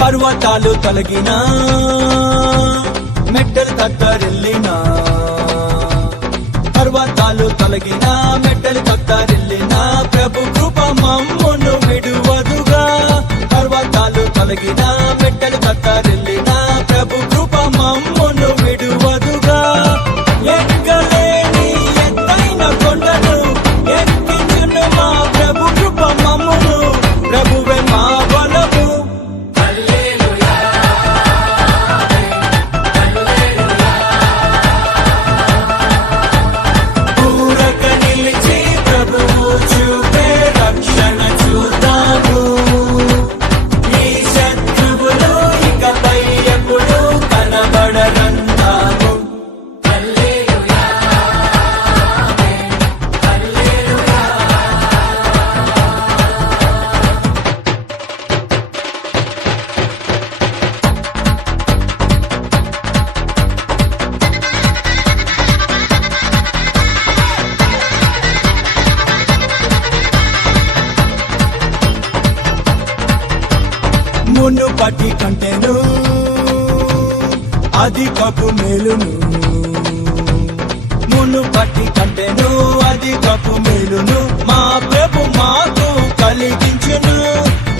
పర్వతాలు తొలగినా మెట్టలు తత్తరిల్లినా పర్వతాలు తొలగినా మెట్టలు తత్తరిల్లినా ప్రభు కృప మమ్మును విడువదుగా పర్వతాలు తొలగినా మెట్టలు తత్తరిల్లినా ప్రభు కృప మమ్మును విడువదుగా ఎక్కలేని ఎత్తైన కొండను ఎక్కించును మా ప్రభు కృప మమ్మును ప్రభువే మా బలము పూరక నిలిచి ప్రభువు చూపే రక్షణ చూద్దాము ఈ శత్రువులు ఇకపై ఎప్పుడు కనబడరందాము మునుపటి కంటేను అధికపు మేలును మునుపటి కంటేను అధికపు మేలును మా ప్రభు మాకు కలిగి